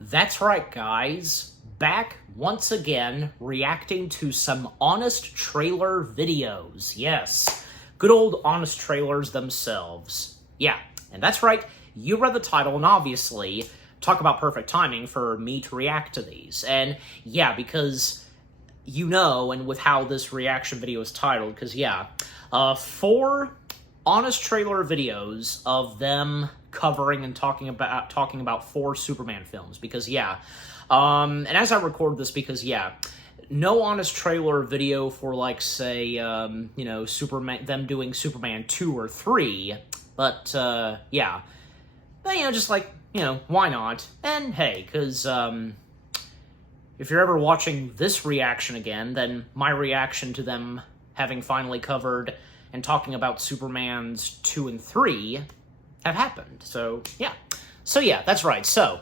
That's right, guys. Back once again, reacting to some honest trailer videos. Yes, good old honest trailers themselves. Yeah, and that's right, you read the title, and obviously, talk about perfect timing for me to react to these. And yeah, because you know, and with how this reaction video is titled, because yeah, 4 honest trailer videos of them covering and talking about 4 Superman films, because yeah, and as I record this, because yeah, no honest trailer video for, like, say, you know, Superman, them doing Superman 2 or 3, but yeah, but, you know, just like, you know, why not? And hey, because if you're ever watching this reaction again, then my reaction to them having finally covered and talking about Supermans 2 and 3 have happened. So, yeah. So, yeah, that's right. So,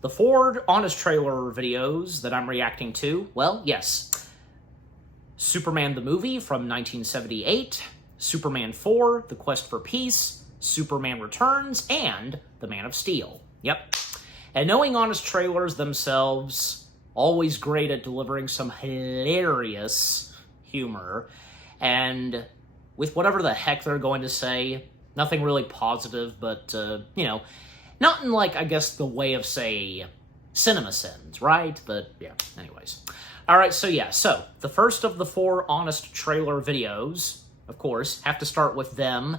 the 4 honest trailer videos that I'm reacting to, well, yes. Superman the movie from 1978, Superman 4, The Quest for Peace, Superman Returns, and The Man of Steel. Yep. And knowing honest trailers themselves, always great at delivering some hilarious humor, and with whatever the heck they're going to say, nothing really positive, but, you know, not in, like, I guess, the way of, say, CinemaSins, right? But, yeah, anyways. Alright, so yeah, so, the first of the 4 honest trailer videos, of course, have to start with them,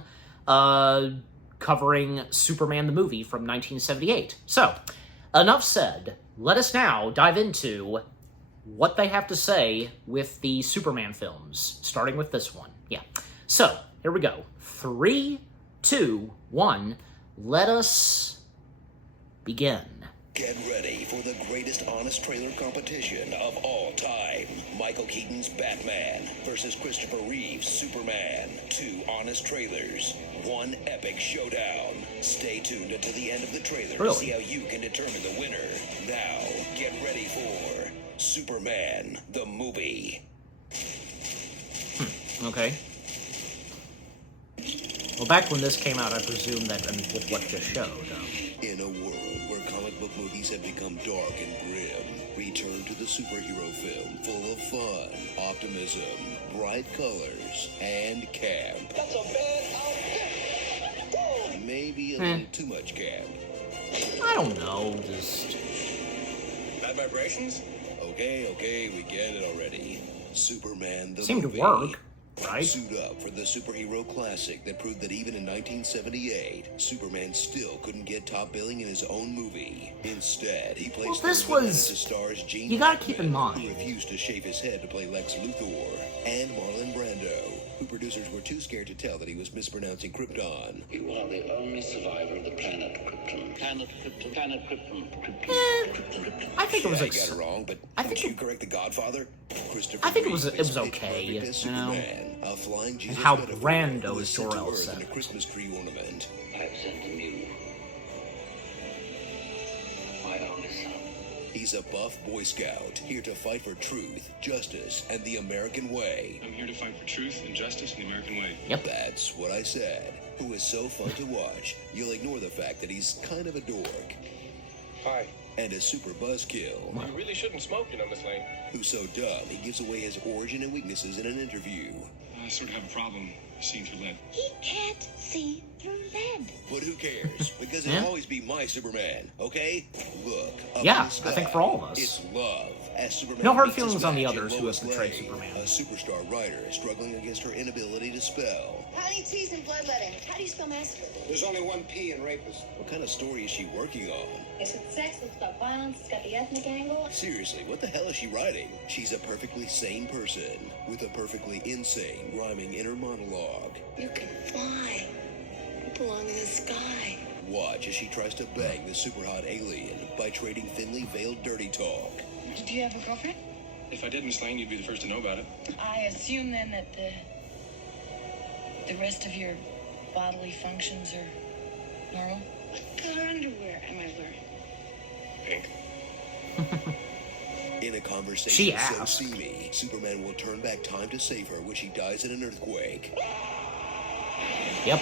covering Superman the movie from 1978. So, enough said. Let us now dive into what they have to say with the Superman films, starting with this one. Yeah. So, here we go. 3, 2, 1, let us begin. Get ready for the greatest honest trailer competition of all time. Michael Keaton's Batman versus Christopher Reeve's Superman. 2 honest trailers, 1 epic showdown. Stay tuned until the end of the trailer to see how you can determine the winner. Now, get ready for Superman the movie. Okay. Well, back when this came out, I presume that, I mean, with what just showed. In a world where comic book movies have become dark and grim, return to the superhero film full of fun, optimism, bright colors, and camp. That's a bad outfit. Maybe a little too much camp. I don't know, just... Bad vibrations? Okay, we get it already. Superman the seemed movie. to work, right? Suit up for the superhero classic that proved that even in 1978, Superman still couldn't get top billing in his own movie. Instead, he placed this the villain was... as stars Gene you gotta Hackman, keep in mind. who refused to shave his head to play Lex Luthor, and Marlon Brando, who producers were too scared to tell that he was mispronouncing Krypton. You are the only survivor of the planet Krypton. Planet Krypton. I think it was Yeah, like... you got it wrong, but I think didn't you correct the Godfather? Christopher I think it was Reeve is pitch okay, perfect as you know? Superman, a flying Jesus how metaphor Brando who is sent to Jor-El Earth said in a it. Christmas tree ornament. I've sent him you. My only son. He's a buff Boy Scout, here to fight for truth, justice, and the American way. I'm here to fight for truth and justice in the American way. Yep. That's what I said. Who is so fun to watch, you'll ignore the fact that he's kind of a dork. Hi. And a super buzzkill. You really shouldn't smoke, you know, Miss Lane. Who's so dumb he gives away his origin and weaknesses in an interview. I sort of have a problem seeing through lead. He can't see through lead. But who cares? Because he'll always be my Superman, okay? Look, up Yeah, in the sky, I think for all of us. It's love. As Superman No hard meets his feelings on the match in others who Lois have portrayed Lane, Superman. A superstar writer struggling against her inability to spell. Honey, T's and bloodletting. How do you spell massacre? There's only 1 P in rapist. What kind of story is she working on? It's got sex, it's got violence, it's got the ethnic angle. Seriously, what the hell is she writing? She's a perfectly sane person with a perfectly insane rhyming inner monologue. You can fly. You belong in the sky. Watch as she tries to bang the super hot alien by trading thinly veiled dirty talk. Did you have a girlfriend? If I did, Miss Lane, you'd be the first to know about it. I assume then that the rest of your bodily functions are normal? What color underwear am I wearing? Pink. In a conversation She so asked. steamy, Superman will turn back time to save her when she dies in an earthquake. Yep.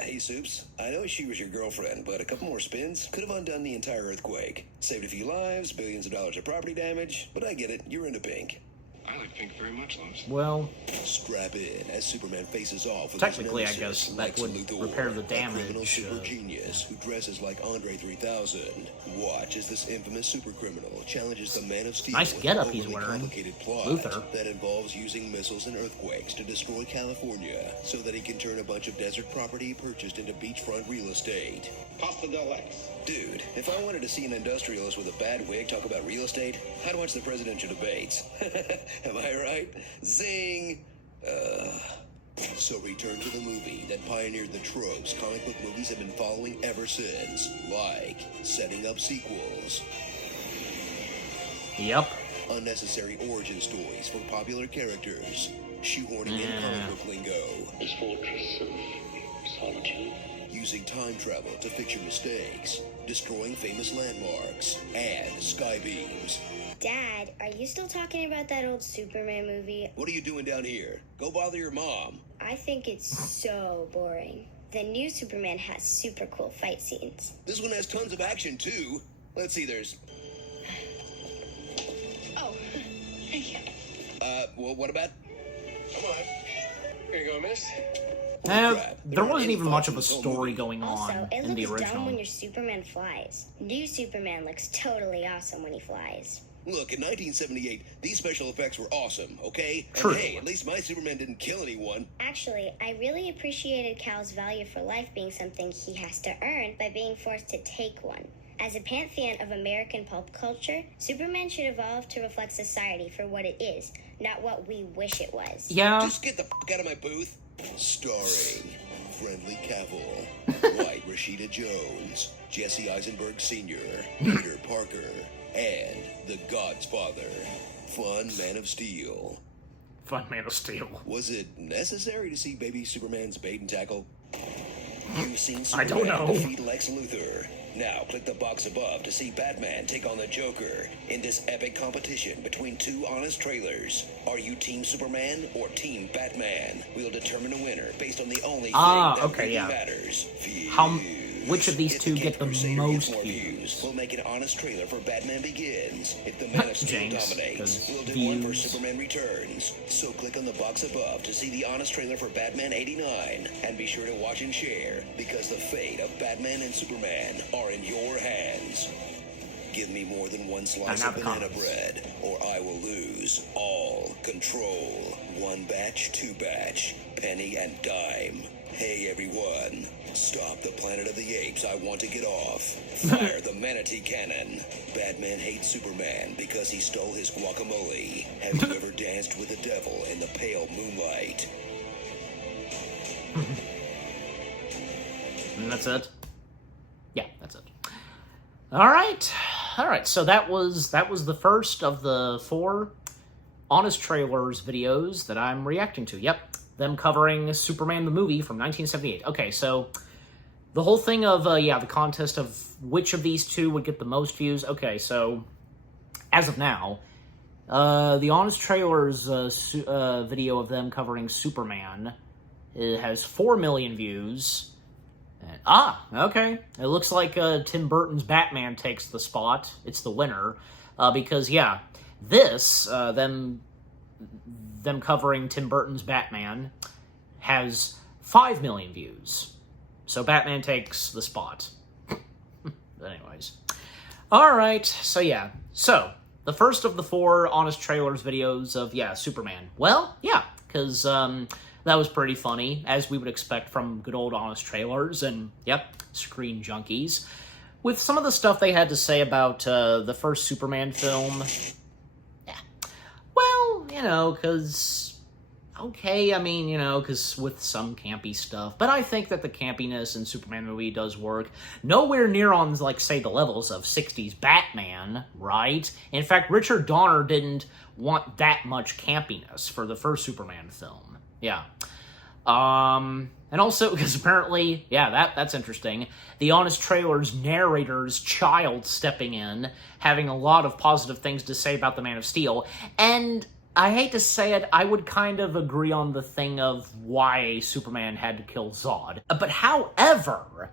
Hey, Soups. I know she was your girlfriend, but a couple more spins could have undone the entire earthquake. Saved a few lives, billions of dollars of property damage, but I get it, you're into Pink. I like Pink very much, Lois. Well, Strap in as Superman faces off with technically, I his nemesis, guess that Lex would Luthor, repair the a criminal damage. super genius who dresses like Andre 3000. Watch as this infamous supercriminal challenges the Man of Steel. Nice with getup an he's overly wearing. complicated plot Luthor. that involves using missiles and earthquakes to destroy California, so that he can turn a bunch of desert property he purchased into beachfront real estate. Pasta del Ex. Dude, if I wanted to see an industrialist with a bad wig talk about real estate, I'd watch the presidential debates. Am I right? Zing! So return to the movie that pioneered the tropes comic book movies have been following ever since, like setting up sequels, Yep. unnecessary origin stories for popular characters, shoehorning in comic book lingo, This fortress of solitude. using time travel to fix your mistakes, destroying famous landmarks, and sky beams. Dad, are you still talking about that old Superman movie? What are you doing down here? Go bother your mom. I think it's so boring. The new Superman has super cool fight scenes. This one has tons of action, too. Let's see, there's... Oh, thank you. Well, what about... Come on. Here you go, miss. crap. There wasn't any even much of a thoughts on the story movie? going Also, on it in the looks dumb original. when your Superman flies. New Superman looks totally awesome when he flies. Look, in 1978, these special effects were awesome, okay? True. And hey, at least my Superman didn't kill anyone. Actually, I really appreciated Cal's value for life being something he has to earn by being forced to take one. As a pantheon of American pulp culture, Superman should evolve to reflect society for what it is, not what we wish it was. Yeah. Just get the out of my booth. Starring Friendly Cavill, White Rashida Jones, Jesse Eisenberg Sr., Peter Parker, and the God's Father, Fun Man of Steel. Fun Man of Steel. Was it necessary to see baby Superman's bait and tackle? You've seen I don't Superman know. defeat Lex Luthor. Now click the box above to see Batman take on the Joker in this epic competition between two honest trailers. Are you Team Superman or Team Batman? We'll determine a winner based on the only thing that okay, really yeah. matters. Which of these If two the get the Crusader most gets more views? We'll make an honest trailer for Batman Begins. If the Man of Steel James, dominates, 'cause we'll do one for views. Superman Returns. So click on the box above to see the honest trailer for Batman 89. And be sure to watch and share, because the fate of Batman and Superman are in your hands. Give me more than one slice now of the banana comments. bread, or I will lose all control. One batch, two batch, penny and dime. Hey everyone, stop the Planet of the Apes, I want to get off. Fire the manatee cannon. Batman hates Superman because he stole his guacamole. Have you ever danced with the devil in the pale moonlight? And that's it? Yeah, that's it. Alright. Alright, so that was the first of the 4 Honest Trailers videos that I'm reacting to. Yep, them covering Superman the movie from 1978. Okay, so the whole thing of, the contest of which of these two would get the most views. Okay, so as of now, the Honest Trailers video of them covering Superman, it has 4 million views. Okay. It looks like Tim Burton's Batman takes the spot. It's the winner. Because, yeah, this, them covering Tim Burton's Batman, has 5 million views. So Batman takes the spot. Anyways. Alright, so yeah. So, the first of the 4 Honest Trailers videos of, Superman. Well, yeah, because, that was pretty funny, as we would expect from good old Honest Trailers and, Screen Junkies. With some of the stuff they had to say about the first Superman film, well, because, because with some campy stuff. But I think that the campiness in Superman movie does work. Nowhere near on, say, the levels of 60s Batman, right? In fact, Richard Donner didn't want that much campiness for the first Superman film. Yeah. And also, because apparently, that's interesting, the Honest Trailers narrator's child stepping in, having a lot of positive things to say about the Man of Steel, and I hate to say it, I would kind of agree on the thing of why Superman had to kill Zod. But however,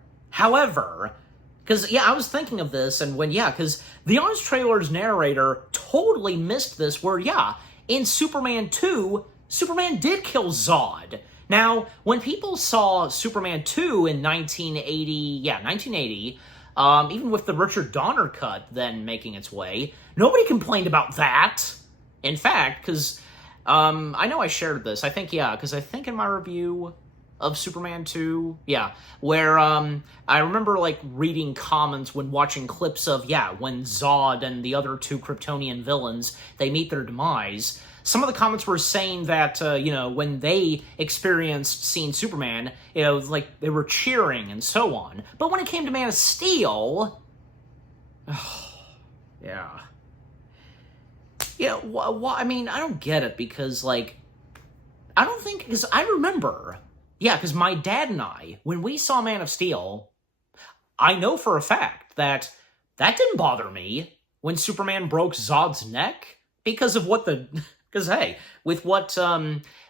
because, yeah, I was thinking of this, and because the Honest Trailer's narrator totally missed this, where, in Superman 2, Superman did kill Zod. Now, when people saw Superman 2 in 1980, even with the Richard Donner cut then making its way, nobody complained about that. In fact, because I know I shared this. I think, because I think in my review of Superman 2, where I remember, like, reading comments when watching clips of, when Zod and the other two Kryptonian villains, they meet their demise. Some of the comments were saying that, when they experienced seeing Superman, like, they were cheering and so on. But when it came to Man of Steel, I mean, I don't get it, because, like, I don't think, because I remember, because my dad and I, when we saw Man of Steel, I know for a fact that didn't bother me when Superman broke Zod's neck, because of what because, hey, with what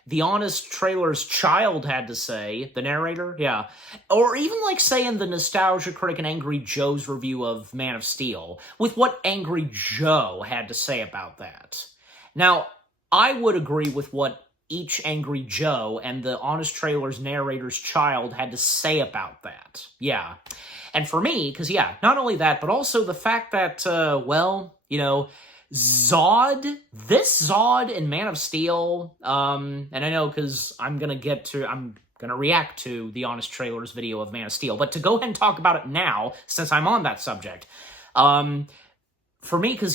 the Honest Trailer's child had to say, the narrator, or even, like, say in the Nostalgia Critic and Angry Joe's review of Man of Steel, with what Angry Joe had to say about that. Now, I would agree with what each Angry Joe and the Honest Trailer's narrator's child had to say about that. And for me, because, not only that, but also the fact that, Zod, this Zod in Man of Steel, and I know because I'm going to react to the Honest Trailer's video of Man of Steel, but to go ahead and talk about it now, since I'm on that subject, for me, because,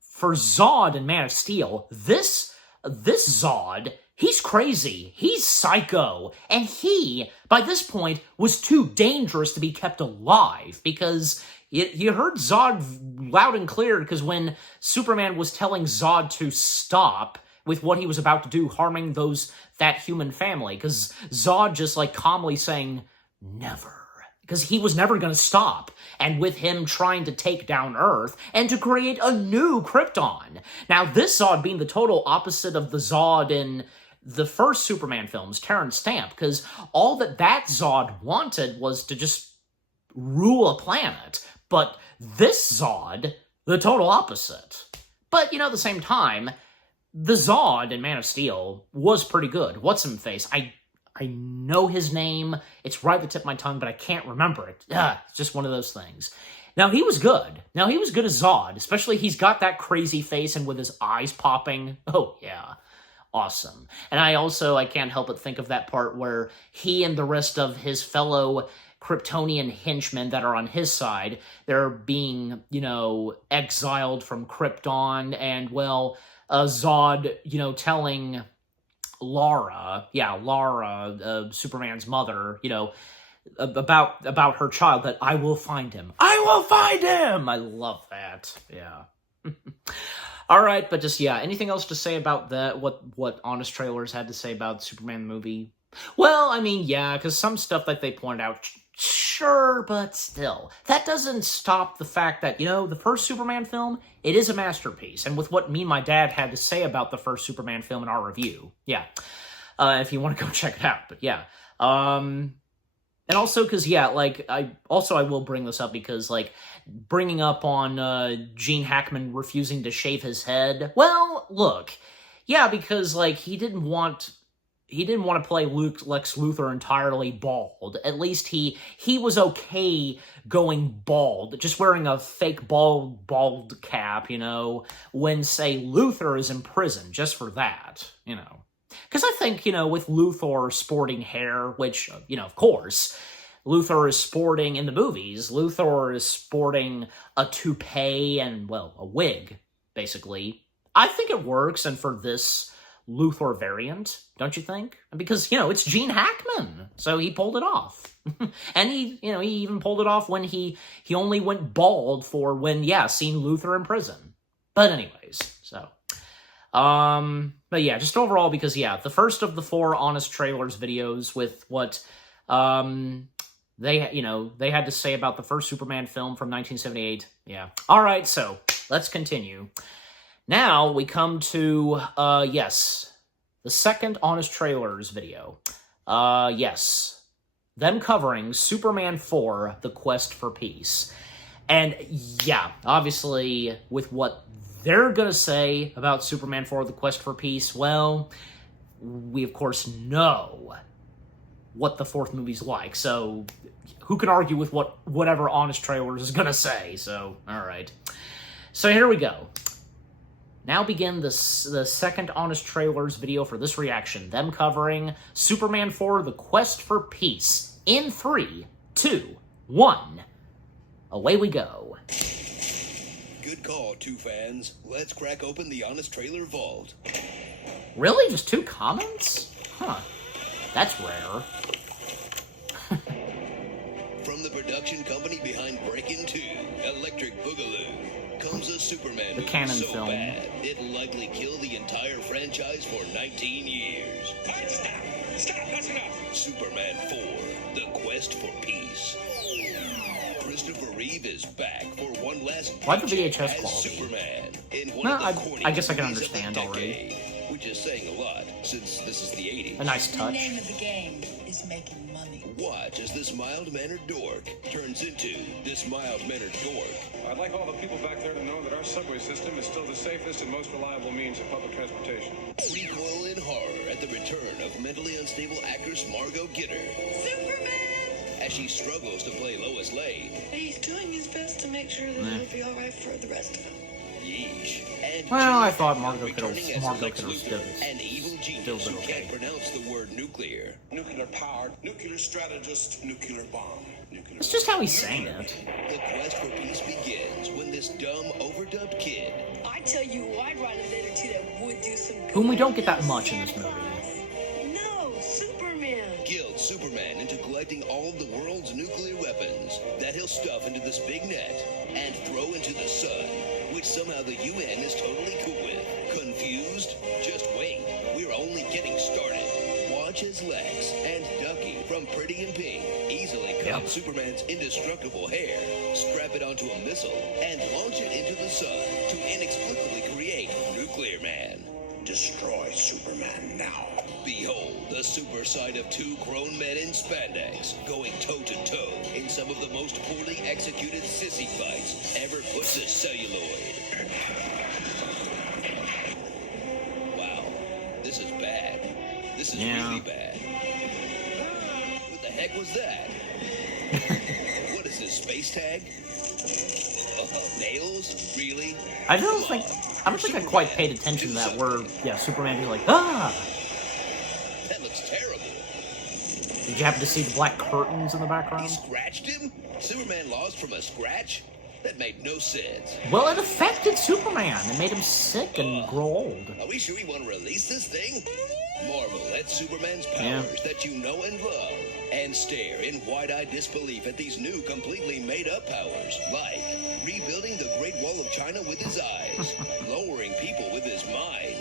for Zod in Man of Steel, this Zod, he's crazy, he's psycho, and he, by this point, was too dangerous to be kept alive, because you heard Zod loud and clear, because when Superman was telling Zod to stop with what he was about to do, harming that human family, because Zod just, like, calmly saying, never, because he was never going to stop, and with him trying to take down Earth and to create a new Krypton. Now, this Zod being the total opposite of the Zod in the first Superman films, Terrence Stamp, because all that Zod wanted was to just rule a planet. But this Zod, the total opposite. But, at the same time, the Zod in Man of Steel was pretty good. What's-him-face? I know his name. It's right at the tip of my tongue, but I can't remember it. It's just one of those things. Now, he was good. He was good as Zod. Especially, he's got that crazy face and with his eyes popping. Oh, yeah. Awesome. And I can't help but think of that part where he and the rest of his fellow Kryptonian henchmen that are on his side, they're being, exiled from Krypton, and, Zod, telling Lara, Superman's mother, about her child, that I will find him. I will find him! I love that. All right, but just, anything else to say about that? What Honest Trailers had to say about Superman the movie? Well, I mean, because some stuff that they pointed out, sure, but still. That doesn't stop the fact that, the first Superman film, it is a masterpiece. And with what me and my dad had to say about the first Superman film in our review, if you want to go check it out, but and also, because, I will bring this up because, bringing up on Gene Hackman refusing to shave his head, well, look, because, he didn't want to play Lex Luthor entirely bald. At least he was going bald, just wearing a fake bald cap, when, say, Luthor is in prison, just for that, Because I think, with Luthor sporting hair, which, of course, Luthor is sporting in the movies, Luthor is sporting a toupee and, a wig, basically. I think it works, and for this Luthor variant, don't you think? Because, it's Gene Hackman, so he pulled it off. And he even pulled it off when he only went bald for when, seeing Luthor in prison. But anyways, so. But just overall, because, the first of the 4 Honest Trailers videos with what, they had to say about the first Superman film from 1978. Alright, so, let's continue. Now we come to, yes, the second Honest Trailers video. Yes, them covering Superman 4, The Quest for Peace. And yeah, obviously, with what they're gonna say about Superman 4, The Quest for Peace, well, we of course know what the fourth movie's like, so who can argue with whatever Honest Trailers is gonna say? So, alright. So here we go. Now begin the second Honest Trailers video for this reaction, them covering Superman 4, The Quest for Peace, in 3, 2, 1. Away we go. Good call, two fans. Let's crack open the Honest Trailer vault. Really? Just 2 comments? Huh. That's rare. From the production company behind Breakin' 2, Electric Boogaloo, comes a Superman The movie canon so film. bad it'll likely kill the entire franchise for 19 years. Stop! Stop! That's enough! Superman 4, The Quest for Peace. Christopher Reeve is back for one last Why the paycheck VHS as quality? Superman in one No, of the I corniest guess I can movies of the understand already. decade, which is saying a lot since this is the 80s. A nice The touch. name of the game is making money. Watch as this mild-mannered dork turns into this mild-mannered dork. I'd like all the people back there to know that our subway system is still the safest and most reliable means of public transportation. Recoil in horror at the return of mentally unstable actress Margot Kidder Superman! as she struggles to play Lois Lane. He's doing his best to make sure that it'll be all right for the rest of them. Yeesh. And Well, I Jill thought Biden Margot Kidder returning as Margot Lex Kidder Luthor, still- an evil genius still who okay. can't pronounce the word nuclear. Nuclear powered, nuclear strategist, nuclear bomb. Nuclear It's just how he's saying it. The quest for peace begins when this dumb, overdubbed kid I tell you who I'd write a letter to that would do some good. Whom we don't get that much in this Santa movie. Claus. No, Superman. guilds Superman into collecting all of the world's nuclear weapons that he'll stuff into this big net and throw into the sun, which somehow the UN is totally cool with. Confused? Just wait. We're only getting started. Watch as Lex and Ducky from Pretty in Pink easily cut Yep. Superman's indestructible hair, strap it onto a missile, and launch it into the sun to inexplicably create Nuclear Man. Destroy Superman now. Behold the super sight of 2 grown men in spandex going toe-to-toe in some of the most poorly executed sissy fights ever put to celluloid. Wow, this is bad. This is Yeah. really bad. What the heck was that? What is this, space tag? Nails? Really? I don't think I quite paid attention to that where, yeah, Superman is like, ah! That looks terrible. Did you happen to see the black curtains in the He background? scratched him? Superman lost from a scratch? That made no sense. Well, it affected Superman. It made him sick and grow old. Are we sure we want to release this thing? Marvel at Superman's powers Yeah. that you know and love, and stare in wide-eyed disbelief at these new, completely made-up powers, like rebuilding the Great Wall of China with his eyes, lowering people with his mind,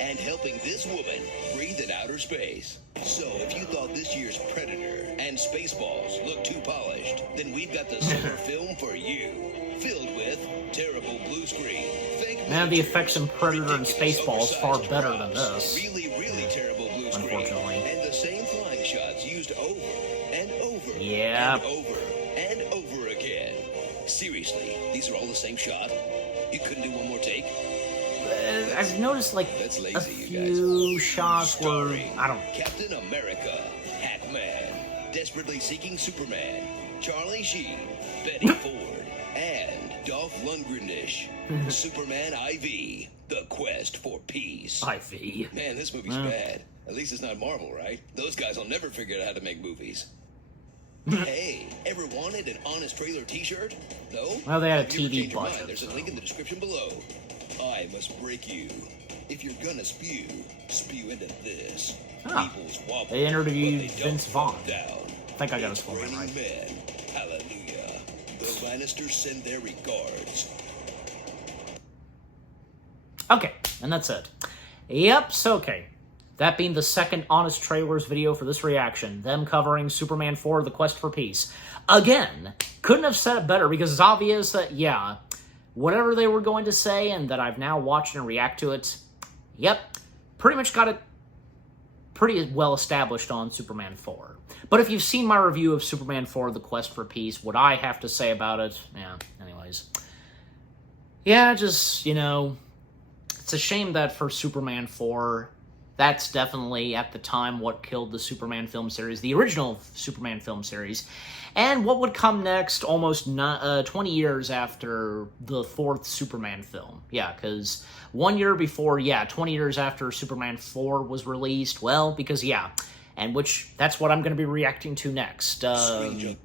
and helping this woman breathe in outer space. So if you thought this year's Predator and Spaceballs looked too polished, then we've got the summer film for you. Filled with terrible blue screen, fake Man, the miniatures, effects in Predator and ridiculous Spaceballs far oversized better than props, this. really terrible blue screen, Unfortunately. and the same flying shots used over and over Yeah. and over and over again. Seriously, these are all the same shot? You couldn't do one more take? I've noticed, like, That's a lazy, you few shots where, Starring I don't... Captain America, Hackman, Desperately Seeking Superman, Charlie Sheen, Betty Ford, and Dolph Lundgrenish. Superman IV, The Quest for Peace. IV. Man, this movie's bad. At least it's not Marvel, right? Those guys will never figure out how to make movies. Hey, ever wanted an Honest Trailer t-shirt? No? Well, they had a If you ever TV change your mind, budget, There's a so. link in the description below. I must break you. If you're gonna spew into this. Ah, People's wobble, they interviewed but they don't Vince fall Vaughn. Down. I think I got his It's full name raining right. men. Hallelujah. The Lannisters send their regards. Okay, and that's it. Yep, so okay. That being the second Honest Trailers video for this reaction, them covering Superman 4, The Quest for Peace. Again, couldn't have said it better because it's obvious that, yeah, whatever they were going to say and that I've now watched and react to it, yep, pretty much got it pretty well established on Superman 4. But if you've seen my review of Superman 4, The Quest for Peace, what I have to say about it, yeah, anyways. Yeah, just, you know, it's a shame that for Superman 4, that's definitely, at the time, what killed the Superman film series, the original Superman film series. And what would come next almost 20 years after the 4th Superman film. Yeah, because 1 year before, 20 years after Superman 4 was released, well, because, and that's what I'm going to be reacting to next. The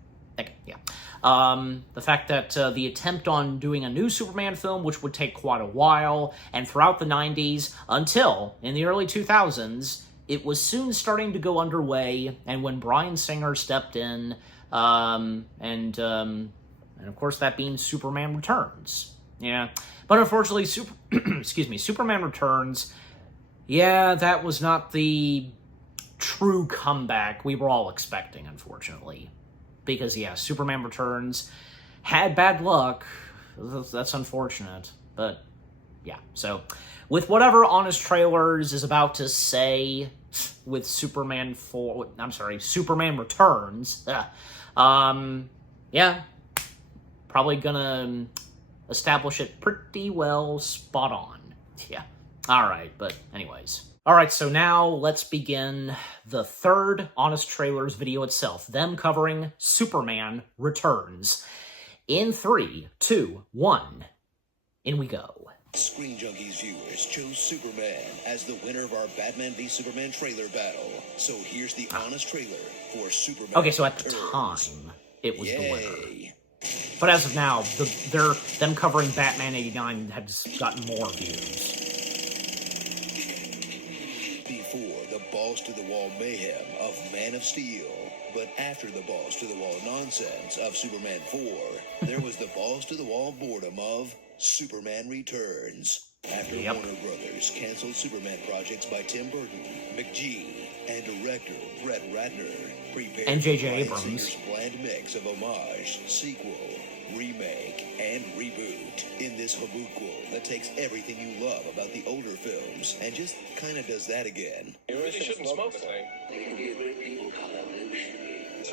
fact that the attempt on doing a new Superman film, which would take quite a while, and throughout the 90s, until, in the early 2000s, it was soon starting to go underway, and when Bryan Singer stepped in, and of course that being Superman Returns. Yeah, but unfortunately, Superman Returns, that was not the true comeback we were all expecting, unfortunately. Because, Superman Returns had bad luck. That's unfortunate. But, so, with whatever Honest Trailers is about to say with Superman Returns, probably gonna establish it pretty well spot on. Yeah. Alright, but anyways. Alright, so now let's begin the third Honest Trailers video itself, them covering Superman Returns. In 3, 2, 1, in we go. Screen Junkies viewers chose Superman as the winner of our Batman v Superman trailer battle. So here's the honest trailer for Superman. Okay, so at the time, it was the winner. But as of now, them covering Batman 89 has gotten more views. Before the balls-to-the-wall mayhem of Man of Steel, but after the balls-to-the-wall nonsense of Superman 4, there was the balls-to-the-wall boredom of Superman Returns. After Warner Brothers canceled Superman projects by Tim Burton, McGee, and director Brett Ratner, prepared and J.J. Bryan Abrams. Singer's bland mix of homage, sequel, remake, and reboot. In this hobuquel that takes everything you love about the older films and just kind of does that again. You really shouldn't smoke the thing. They can be a great people called evolution.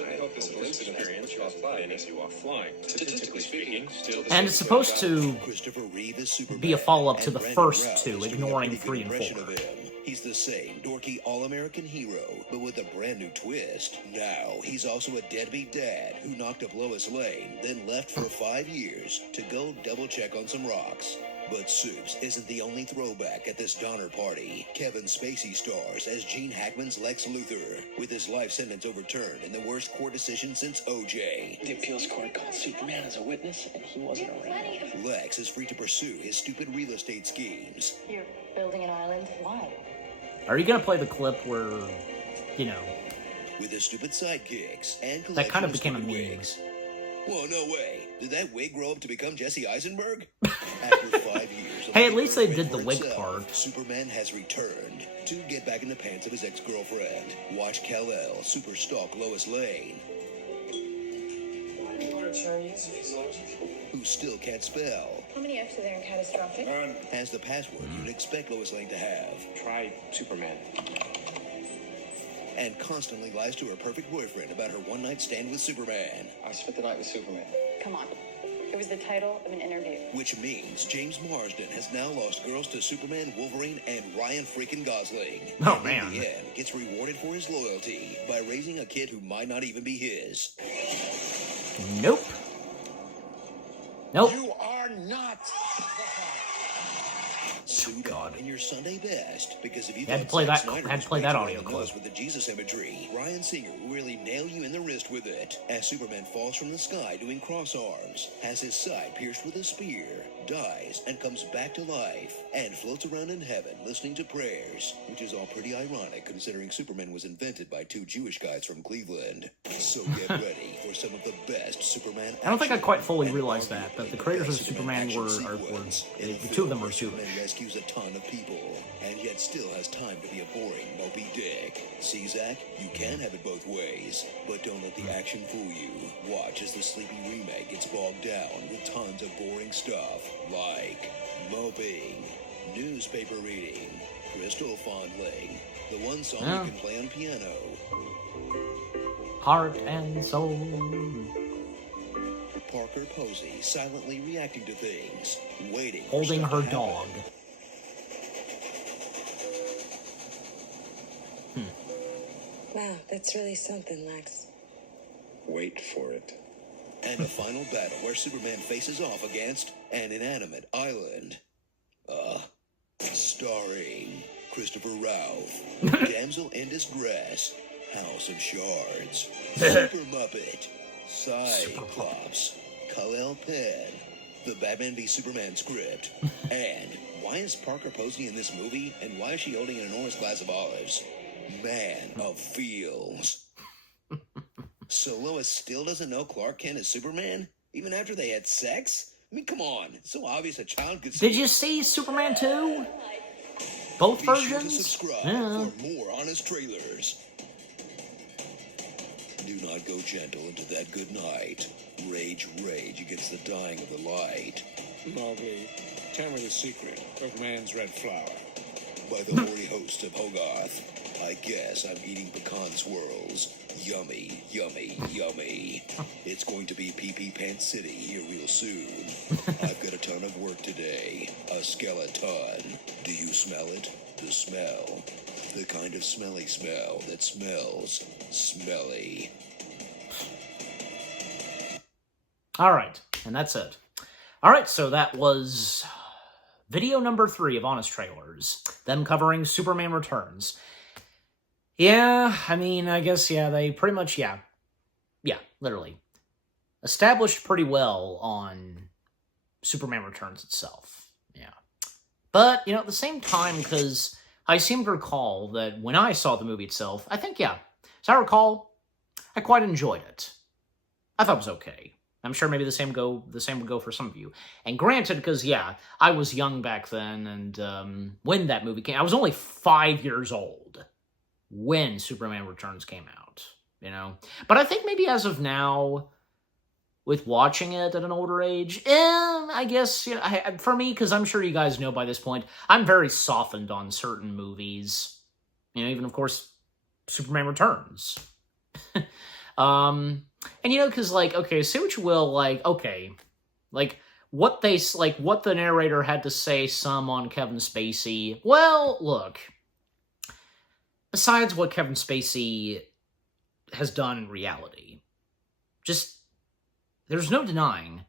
I hope this little incident experience you off flying as you off flying. Statistically speaking, still the And it's supposed to Christopher Reeve is Superman, be a follow-up to and the Brandon first Routh two, is doing a ignoring pretty 3 good and impression 4. of him. He's the same dorky all-American hero, but with a brand new twist. Now, he's also a deadbeat dad who knocked up Lois Lane, then left for 5 years to go double-check on some rocks. But Supes isn't the only throwback at this Donner Party. Kevin Spacey stars as Gene Hackman's Lex Luthor, with his life sentence overturned in the worst court decision since O.J. The appeals court called Superman as a witness, and he wasn't around. Lex is free to pursue his stupid real estate schemes. You're building an island? Why? Are you gonna play the clip where, With his stupid sidekicks and that kind of collection became a meme. wigs. Whoa, no way. Did that wig grow up to become Jesse Eisenberg? After 5 years of Hey, at least they living did the for wig itself, part. Superman has returned to get back in the pants of his ex-girlfriend. Watch Kal-El super stalk Lois Lane, who still can't spell. How many F's are there in catastrophic? Has the password you'd expect Lois Lane to have. Try Superman. And constantly lies to her perfect boyfriend about her one-night stand with Superman. I spent the night with Superman. Come on. It was the title of an interview. Which means James Marsden has now lost girls to Superman, Wolverine, and Ryan freaking Gosling. Oh, and man. in the end, gets rewarded for his loyalty by raising a kid who might not even be his. Nope. Nope. You are not. Suit up in your Sunday best, because if you Had to thought play Zack that- Snyder had was to play way that too audio on the clip. nose with the Jesus imagery, Ryan Singer will really nail you in the wrist with it. As Superman falls from the sky doing cross arms, has his side pierced with a spear, dies and comes back to life, and floats around in heaven listening to prayers, which is all pretty ironic considering Superman was invented by 2 Jewish guys from Cleveland. So get ready for some of the best Superman. I don't think I action quite fully and realized arguably that the the creators of best Superman action were sequence in the the two of them film were Superman Jewish. rescues a ton of people, and yet still has time to be a boring Moby Dick. See, Zach, you can have it both ways, but don't let the action fool you. Watch as the sleepy remake gets bogged down with tons of boring stuff, like moping, newspaper reading, crystal fondling, the one song you can play on piano. Heart and soul. Parker Posey silently reacting to things, waiting for Holding stuff her to happen. dog. Wow, that's really something, Lex. Wait for it. And a final battle where Superman faces off against an inanimate island. Starring Christopher Ralph, Damsel in Distress, House of Shards, Super Muppet, Cyclops, Kal-El Penn, the Batman v Superman script, and why is Parker Posey in this movie, and why is she holding an enormous glass of olives? Man of feels. So Lois still doesn't know Clark Kent is Superman? Even after they had sex? I mean, come on. It's so obvious a child could see. Did you see Superman 2? Both Be sure to versions? subscribe Yeah. for more honest trailers. Do not go gentle into that good night. Rage against the dying of the light. Mowgli, tell me the secret of man's red flower. By the hoary host of Hogarth, I guess I'm eating pecan swirls. Yummy, yummy, yummy. It's going to be Pee-Pee Pants City here real soon. I've got a ton of work today. A skeleton. Do you smell it? The smell. The kind of smelly smell that smells smelly. All right, and that's it. All right, so that was video number 3 of Honest Trailers, them covering Superman Returns. Yeah, I mean, I guess, yeah, they pretty much, yeah, literally, established pretty well on Superman Returns itself, yeah. But, you know, at the same time, because I seem to recall that when I saw the movie itself, I think, yeah, as I recall, I quite enjoyed it. I thought it was okay. I'm sure maybe the same would go for some of you. And granted, because, yeah, I was young back then, and when that movie came, I was only 5 years old when Superman Returns came out, you know? But I think maybe as of now, with watching it at an older age, I guess, you know, for me, because I'm sure you guys know by this point, I'm very softened on certain movies. You know, even, of course, Superman Returns. And, you know, because, like, okay, say what you will, like, okay, like, what the narrator had to say some on Kevin Spacey, well, look, besides what Kevin Spacey has done in reality, just, there's no denying,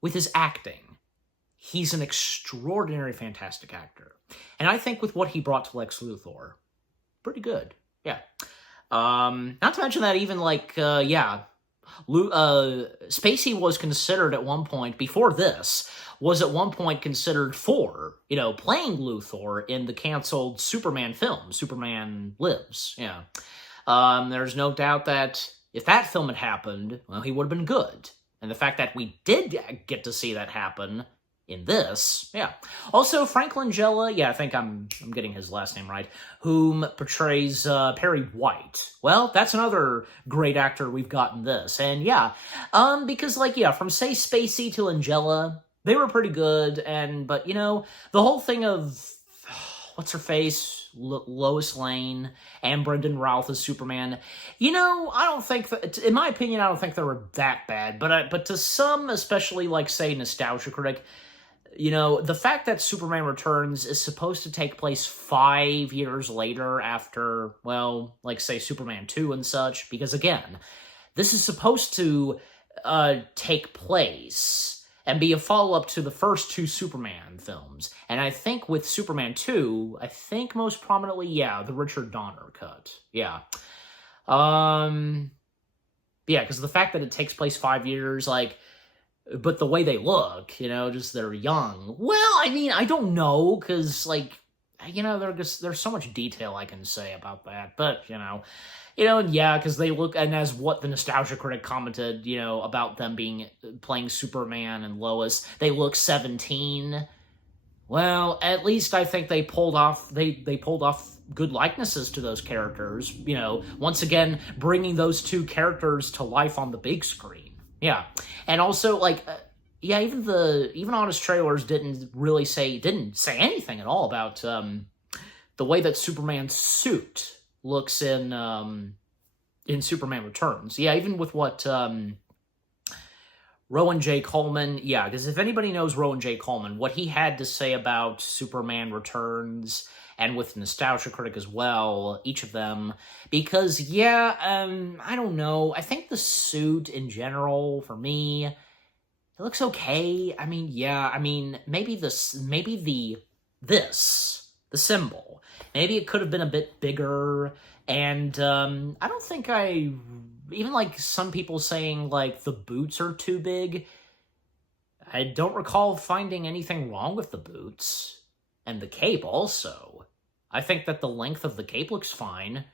with his acting, he's an extraordinary, fantastic actor. And I think with what he brought to Lex Luthor, pretty good, yeah. Not to mention that even, like, Spacey was considered at one point, before this, was at one point considered for, you know, playing Luthor in the canceled Superman film, Superman Lives, yeah. There's no doubt that if that film had happened, well, he would have been good. And the fact that we did get to see that happen in this, yeah. Also, Frank Langella, yeah, I think I'm getting his last name right, whom portrays Perry White. Well, that's another great actor we've got in this. And yeah, because, like, yeah, from, say, Spacey to Langella, they were pretty good, but, you know, the whole thing of, what's her face, Lois Lane, and Brendan Routh as Superman, you know, I don't think, in my opinion, I don't think they were that bad, but to some, especially, like, say, nostalgia critic, you know, the fact that Superman Returns is supposed to take place 5 years later after, well, like, say, Superman 2 and such, because, again, this is supposed to take place and be a follow-up to the first 2 Superman films. And I think with Superman 2, I think most prominently, yeah, the Richard Donner cut. Yeah. Yeah, because the fact that it takes place 5 years, like, but the way they look, you know, just they're young. Well, I mean, I don't know, because, like, you know, there's so much detail I can say about that, but, you know, and yeah, because they look, and as what the nostalgia critic commented, you know, about them playing Superman and Lois, they look 17, Well, at least I think they pulled off good likenesses to those characters. You know, once again, bringing those two characters to life on the big screen. Yeah, and also like, yeah, even Honest Trailers didn't say anything at all about the way that Superman's suit looks in Superman Returns. Yeah, even with what Rowan J. Coleman, yeah, because if anybody knows Rowan J. Coleman, what he had to say about Superman Returns, and with Nostalgia Critic as well, each of them, because, yeah, I don't know, I think the suit in general, for me, it looks okay. I mean, yeah, I mean, maybe the symbol, maybe it could have been a bit bigger, and I don't think even like some people saying like the boots are too big. I don't recall finding anything wrong with the boots. And the cape also. I think that the length of the cape looks fine.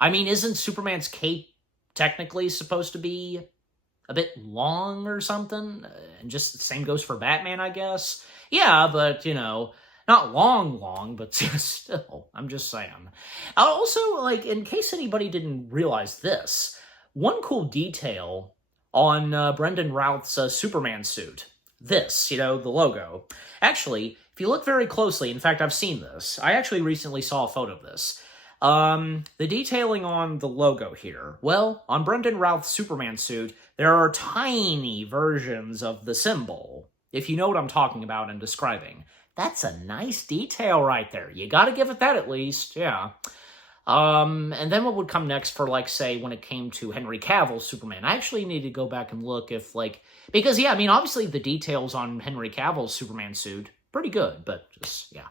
I mean, isn't Superman's cape technically supposed to be a bit long or something? And just the same goes for Batman, I guess. Yeah, but, you know, not long, but still, I'm just saying. Also, like, in case anybody didn't realize this, one cool detail on Brendan Routh's Superman suit, this, you know, the logo. Actually, if you look very closely, in fact, I've seen this. I actually recently saw a photo of this. The detailing on the logo here. Well, on Brendan Routh's Superman suit, there are tiny versions of the symbol, if you know what I'm talking about and describing. That's a nice detail right there. You gotta give it that at least, yeah. And then what would come next for, like, say, when it came to Henry Cavill's Superman? I actually need to go back and look if, like... Because, yeah, I mean, obviously the details on Henry Cavill's Superman suit, pretty good, but just, yeah.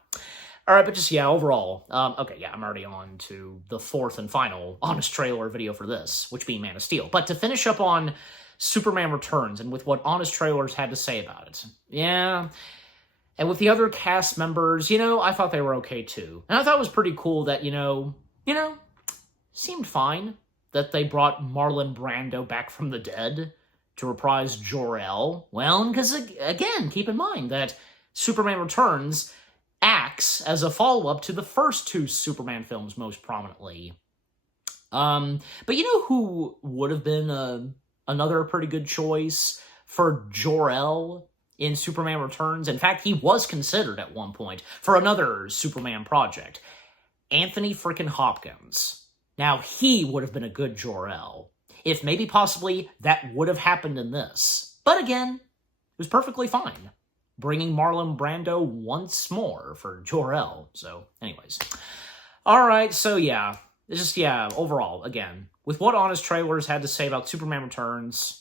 Alright, but just, yeah, overall. Okay, yeah, I'm already on to the fourth and final Honest Trailer video for this, which being Man of Steel. But to finish up on Superman Returns, and with what Honest Trailers had to say about it. Yeah... And with the other cast members, you know, I thought they were okay, too. And I thought it was pretty cool that, you know, seemed fine that they brought Marlon Brando back from the dead to reprise Jor-El. Well, because, again, keep in mind that Superman Returns acts as a follow-up to the first two Superman films most prominently. But you know who would have been another pretty good choice for Jor-El in Superman Returns? In fact, he was considered at one point for another Superman project. Anthony frickin' Hopkins. Now, he would have been a good Jor-El, if maybe possibly that would have happened in this. But again, it was perfectly fine, bringing Marlon Brando once more for Jor-El. So, anyways. Alright, so yeah. It's just, yeah, overall, again, with what Honest Trailers had to say about Superman Returns...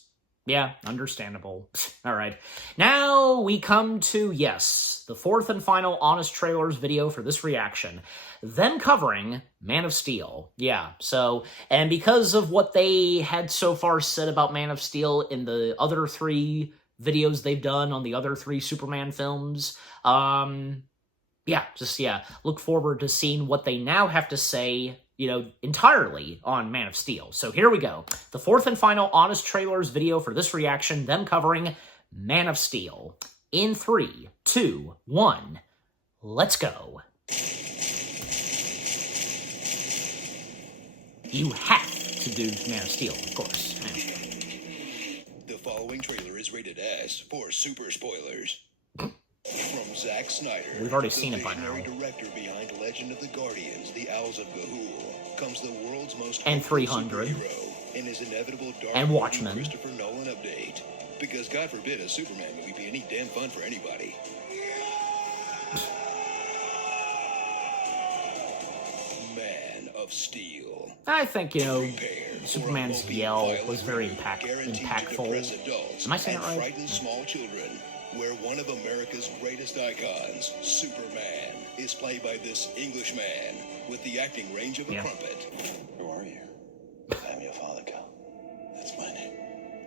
Yeah, understandable. Alright. Now we come to, yes, the fourth and final Honest Trailers video for this reaction. Them covering Man of Steel. Yeah, so, and because of what they had so far said about Man of Steel in the other three videos they've done on the other three Superman films, yeah, just, yeah, look forward to seeing what they now have to say, you know, entirely on Man of Steel. So here we go. The fourth and final Honest Trailers video for this reaction, them covering Man of Steel. In 3, 2, 1, let's go. You have to do Man of Steel, of course. The following trailer is rated S for super spoilers. From Zack Snyder, we've already seen it by now. The director behind Legend of the Guardians, The Owls of Ga'Hoole, comes the world's most and 300 superhero in his inevitable Dark and Watchmen Christopher Nolan update. Because God forbid a Superman movie be any damn fun for anybody. Man of Steel. I think, you know, Superman's yell was very impactful. Am I saying it right? Frighten small children, where one of America's greatest icons, Superman, is played by this Englishman with the acting range of a trumpet. Who are you? I'm your father, Cal. That's my name.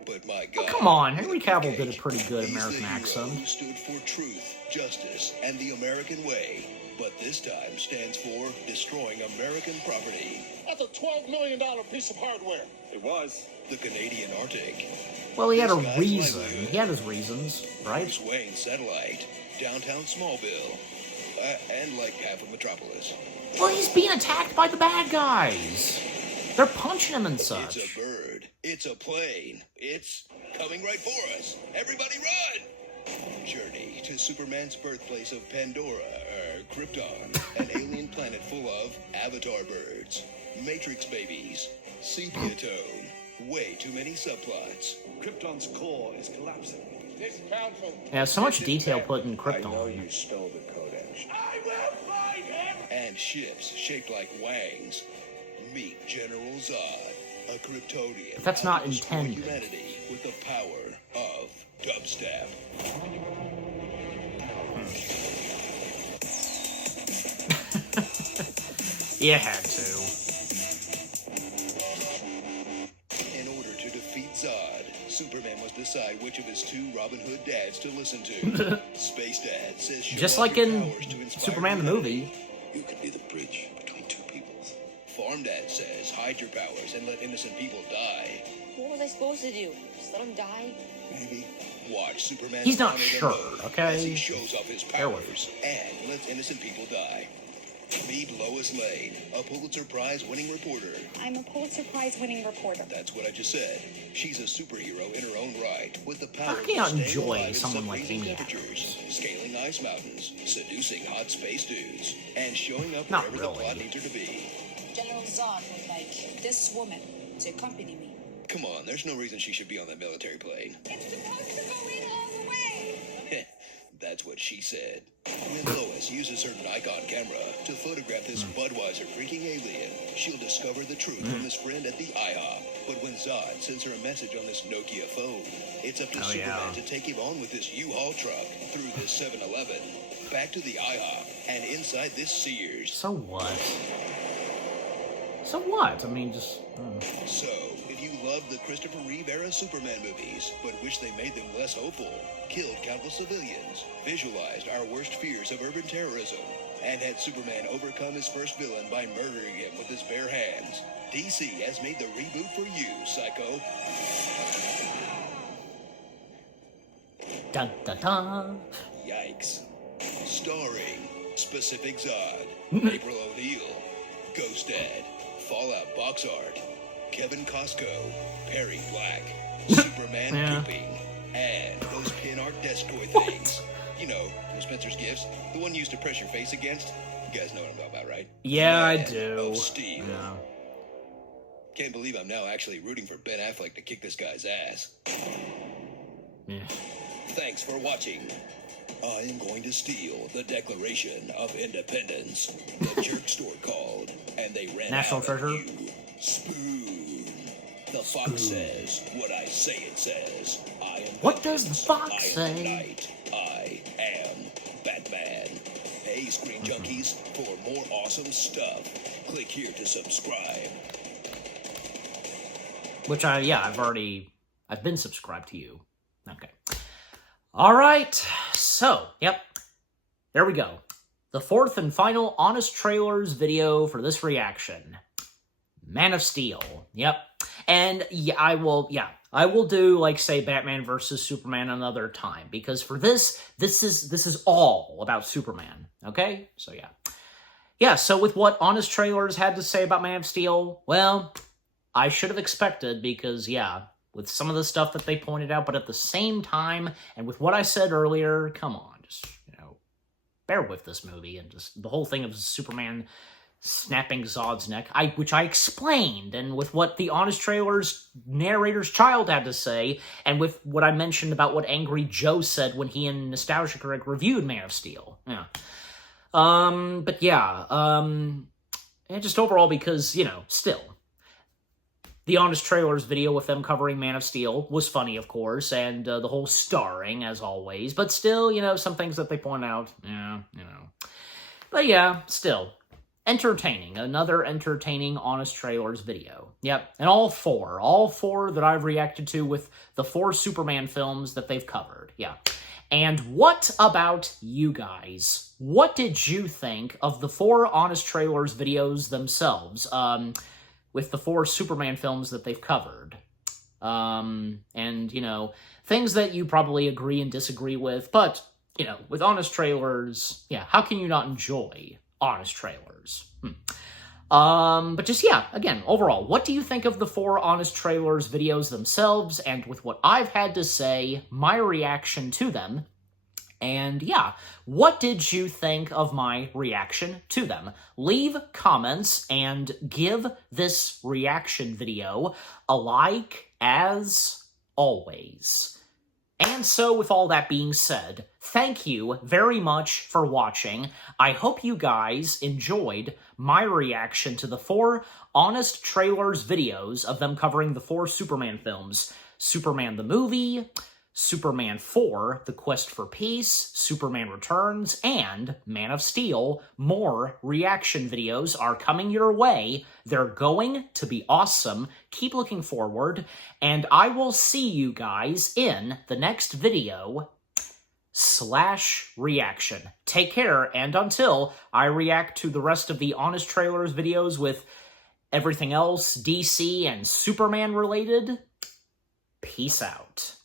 But my God, oh, come on, Henry Cavill did a pretty good American accent. Who stood for truth, justice, and the American way, but this time stands for destroying American property. That's a $12 million piece of hardware. It was. The Canadian Arctic. Well, he had a reason. He had his reasons, right? Bruce Wayne Satellite. downtown Smallville. And like half of Metropolis. Well, he's being attacked by the bad guys. They're punching him and such. It's a bird. It's a plane. It's coming right for us. Everybody run! Journey to Superman's birthplace of Pandora, Krypton, an alien planet full of avatar birds, Matrix babies, sepia tone, way too many subplots. Krypton's core is collapsing. This council. Yeah, so much detail put in I know Krypton. you stole the codex. I will find him. And ships shaped like wangs. Meet General Zod, a Kryptonian. But that's not out to destroy intended. humanity with the power of dubstep. You had to. In order to defeat Zod, Superman must decide which of his two Robin Hood dads to listen to. Space Dad says show Just off like your in powers to inspire Superman the humanity. movie. You could be the bridge between two peoples. Farm Dad says hide your powers and let innocent people die. What was I supposed to do? Just let him die? Maybe. Watch Superman. He's not honor them sure, both okay? As he shows off his Bear with powers and lets innocent people die. Meet Lois Lane, a Pulitzer Prize winning reporter. I'm a Pulitzer Prize winning reporter. That's what I just said. She's a superhero in her own right, with the How power can you not to stay enjoy alive in someone like sub-freezing Amy temperatures, scaling ice mountains, seducing hot space dudes, and showing up Not wherever the really. plot needs her to be. General Zod would like this woman to accompany me. Come on, there's no reason she should be on that military plane. It's supposed to go in all the way. That's what she said. When Lois uses her Nikon camera to photograph this Budweiser drinking alien, she'll discover the truth from his friend at the IHOP. But when Zod sends her a message on this Nokia phone, it's up to Oh, Superman yeah. to take him on with this U-Haul truck through this 7-Eleven, back to the IHOP, and inside this Sears. So what? So what? I mean, just... So, if you love the Christopher Reeve era Superman movies, but wish they made them less hopeful, killed countless civilians, visualized our worst fears of urban terrorism, and had Superman overcome his first villain by murdering him with his bare hands, DC has made the reboot for you, Psycho. Dun dun dun. Yikes. Starring Specific Zod, April O'Neil, Ghost Dad, Fallout Box Art, Kevin Costco, Perry Black, Superman Yeah. pooping, and those pin art desk toy things. You know, from Spencer's Gifts, the one used to press your face against. You guys know what I'm talking about, right? Yeah, I Man do. Of Steel. Yeah. Can't believe I'm now actually rooting for Ben Affleck to kick this guy's ass. Yeah. Thanks for watching. I am going to steal the Declaration of Independence. The jerk store called, and they ran National out Treasure? of you. Spoon. The fox says what I say it says. I am What does the fox I am say? the knight. I am Batman. Hey, Screen Junkies, for more awesome stuff, click here to subscribe. Which I've been subscribed to you. Okay. All right. So, yep. There we go. The fourth and final Honest Trailers video for this reaction. Man of Steel. Yep. And yeah, I will do, like, say, Batman versus Superman another time, because for this is all about Superman. Okay? So yeah. Yeah, so with what Honest Trailers had to say about Man of Steel, well, I should have expected, because, yeah, with some of the stuff that they pointed out, but at the same time, and with what I said earlier, come on, just, bear with this movie, and just the whole thing of Superman snapping Zod's neck, which I explained, and with what the Honest Trailers narrator's child had to say, and with what I mentioned about what Angry Joe said when he and Nostalgia Correct reviewed Man of Steel. Yeah. But yeah, and just overall, because, still, the Honest Trailers video with them covering Man of Steel was funny, of course, and the whole starring, as always, but still, some things that they point out, But yeah, still, entertaining. Another entertaining Honest Trailers video. Yep, and all four that I've reacted to with the 4 Superman films that they've covered. Yeah. And what about you guys? What did you think of the 4 Honest Trailers videos themselves, with the 4 Superman films that they've covered? And, things that you probably agree and disagree with, but you know, with honest trailers, yeah, how can you not enjoy honest trailers? But just, yeah, again, overall, what do you think of the 4 honest trailers videos themselves, and with what I've had to say, my reaction to them? And yeah, what did you think of my reaction to them? Leave comments and give this reaction video a like, as always. And so, with all that being said, thank you very much for watching. I hope you guys enjoyed my reaction to the 4 honest trailers videos of them covering the 4 Superman films. Superman the movie, Superman 4, The Quest for Peace, Superman Returns, and Man of Steel. More reaction videos are coming your way. They're going to be awesome. Keep looking forward, and I will see you guys in the next video / reaction. Take care, and until I react to the rest of the Honest Trailers videos with everything else DC and Superman related, peace out.